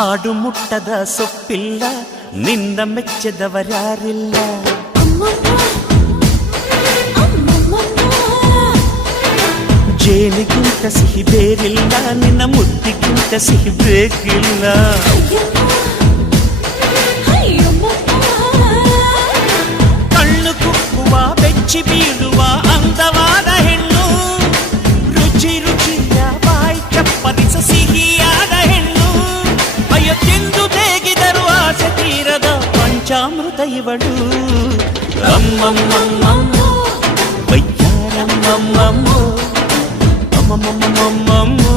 ಆಡು ಮುಟ್ಟದ ಸೊಪ್ಪಿಲ್ಲ ನಿನ್ನ ಮೆಚ್ಚದವರ್ಯಾರಿಲ್ಲ ಜೇನಿಗಿಂತ ಸಿಹಿ ಬೇರಿಲ್ಲ ನಿನ್ನ ಮುದ್ದಿಗಿಂತ ಸಿಹಿ ಬೇಕಿಲ್ಲ ಕಣ್ಣು ಕುಕ್ಕುವ ಬೆಚ್ಚಿ ಬೀಳುವ ಅಂದವಾದ ಹೆಣ್ಣು ರುಚಿ ರುಚಿಯ ಬಾಯಿ ಚಪ್ಪರಿಸ ಸಿಹಿಯಾದ ಹೆಣ್ಣು ಅಯ್ಯೋ ತಿಂದು ಬೇಗಿದರು ಆಸೆ ತೀರದ ಪಂಚಾಮೃತ ಇವಳು ಅಮ್ಮಮ್ಮಮ್ಮಮ್ಮ ವೈಯಾರಮ್ಮಮ್ಮಮ್ಮೋ ಅಮ್ಮಮ್ಮಮ್ಮಮ್ಮಮ್ಮ